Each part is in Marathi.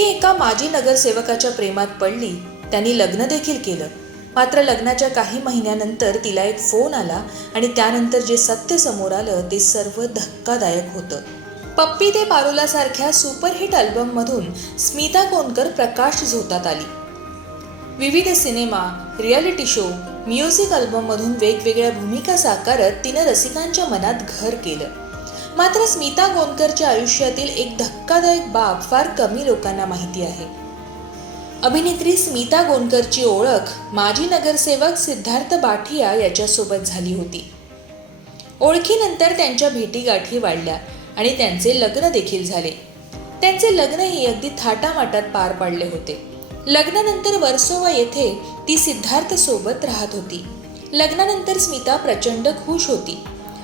ती एका माजी नगरसेवकाच्या प्रेमात पडली. त्यांनी लग्न देखील केलं. मात्र लग्नाच्या काही महिन्यानंतर तिला एक फोन आला आणि त्यानंतर जे सत्य समोर आलं ते सर्व धक्कादायक होतं. पप्पी ते पारोलासारख्या सुपरहिट अल्बममधून स्मिता कोणकर प्रकाश झोतात आली. विविध सिनेमा रियालिटी शो म्युझिक अल्बममधून वेगवेगळ्या भूमिका साकारत तिनं रसिकांच्या मनात घर केलं. मात्र स्मिता गोंदकरच्या आयुष्यातील एक धक्कादायक बाब फार कमी लोकांना माहिती आहे. अभिनेत्री स्मिता गोंदकरची ओळख माजी नगरसेवक सिद्धार्थ बाठिया याच्यासोबत झाली होती. ओळखीनंतर त्यांच्या भेटीगाठी वाढल्या आणि त्यांचे लग्न देखील झाले. त्यांचे लग्नही अगदी थाटामाटात पार पाडले होते. लग्नानंतर वर्सोवा येथे ती सिद्धार्थ सोबत राहत होती. लग्नानंतर स्मिता प्रचंड खुश होती.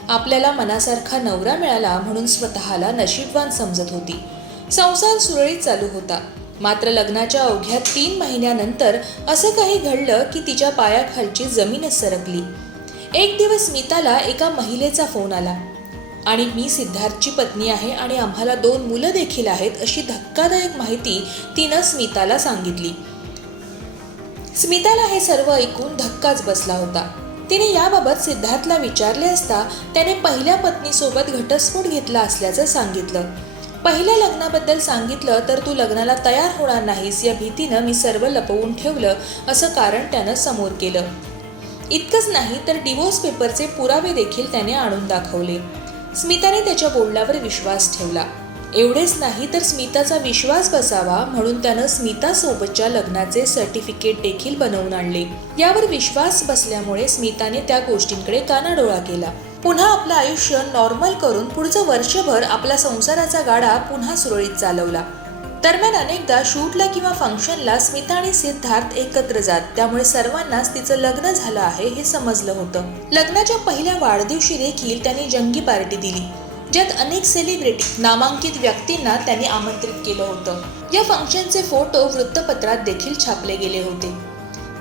आपल्याला मनासारखा नवरा मिळाला म्हणून स्वतःला नशीबवान समजत होती. संसार सुरळीत चालू होता. मात्र लग्नाच्या अवघ्या तीन महिन्यानंतर असं काही घडलं की तिच्या पायाखालची जमीनच सरकली. एक दिवस स्मिताला एका महिलेचा फोन आला. आणि मी सिद्धार्थची पत्नी आहे आणि आम्हाला दोन मुलं देखील आहेत अशी धक्कादायक माहिती तिनं स्मिताला सांगितली. स्मिताला हे सर्व ऐकून धक्काच बसला होता. तिने याबाबत सिद्धार्थला विचारले असता त्याने पहिल्या पत्नीसोबत घटस्फोट घेतला असल्याचं सांगितलं. पहिल्या लग्नाबद्दल सांगितलं तर तू लग्नाला तयार होणार नाहीस या भीतीनं मी सर्व लपवून ठेवलं असं कारण त्यानं समोर केलं. इतकंच नाही तर डिवोर्स पेपरचे पुरावे देखील त्याने आणून दाखवले. स्मिताने त्याच्या बोलण्यावर विश्वास ठेवला. एवढेच नाही तर स्मिताचा विश्वास बसावा म्हणून त्यानं स्मितासोबतच्या लग्नाचे सर्टिफिकेट देखील बनवून आणले. यावर विश्वास बसल्यामुळे स्मिताने त्या गोष्टींकडे कानाडोळा केला. पुन्हा आपलं आयुष्य नॉर्मल करून पुढचं वर्षभर आपला संसाराचा गाडा पुन्हा सुरळीत चालवला. दरम्यान अनेकदा शूटला किंवा फंक्शनला स्मिता आणि सिद्धार्थ एकत्र जात. त्यामुळे सर्वांनाच तिचं लग्न झालं आहे हे समजलं होतं. लग्नाच्या पहिल्या वाढदिवशी देखील त्यांनी जंगी पार्टी दिली. ज्यात अनेक सेलिब्रिटी नामांकित व्यक्तींना त्यांनी आमंत्रित केलं होतं. या फंक्शनचे फोटो वृत्तपत्रात देखील छापले गेले होते.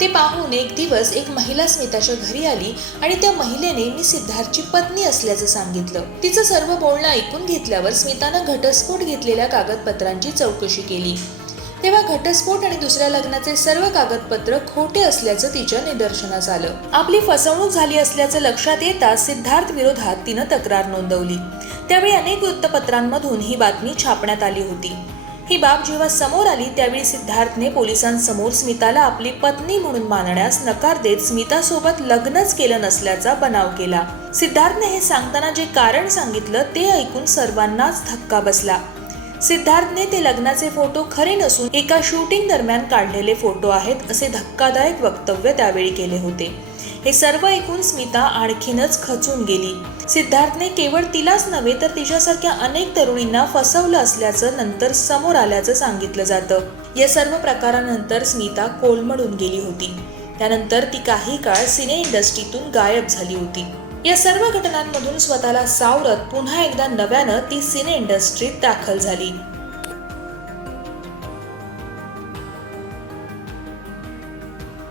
ते पाहून एक दिवस एक महिला स्मिताच्या घरी आली आणि त्या महिलेने मी सिद्धार्थची पत्नी असल्याचं सांगितलं. तिचं सर्व बोलणं ऐकून घेतल्यावर स्मितानं घटस्फोट घेतलेल्या कागदपत्रांची चौकशी केली. तेव्हा घटस्फोट आणि दुसऱ्या लग्नाचे सर्व कागदपत्र खोटे असल्याचं तिच्या निदर्शनास आलं. आपली फसवणूक झाली असल्याचं लक्षात येताच सिद्धार्थ विरोधात तिनं तक्रार नोंदवली. त्यावेळी अनेक वृत्तपत्रांमधून ही बातमी छापण्यात आली होती. ही बाब जेव्हा समोर आली त्यावेळी सिद्धार्थने पोलिसांसमोर स्मिताला आपली पत्नी म्हणून मानण्यास नकार देत स्मितासोबत लग्नच केलं नसल्याचा बनाव केला. सिद्धार्थने हे सांगताना जे कारण सांगितलं ते ऐकून सर्वांनाच धक्का बसला. सिद्धार्थने ते लग्नाचे फोटो खरे नसून एका शूटिंग दरम्यान काढलेले फोटो आहेत असे धक्कादायक वक्तव्य त्यावेळी केले होते. हे सर्व ऐकून स्मिता आणखीनच खचून गेली. सिद्धार्थने केवळ तिलाच नव्हे तर तिच्यासारख्या अनेक तरुणींना फसवलं असल्याचं नंतर समोर आल्याचं सांगितलं जातं. या सर्व प्रकारानंतर स्मिता कोलमडून गेली होती. त्यानंतर ती काही काळ सिने इंडस्ट्रीतून गायब झाली होती. या सर्व घटनांमधून स्वतःला सावरत पुन्हा एकदा नव्यानं ती सिने इंडस्ट्रीत दाखल झाली.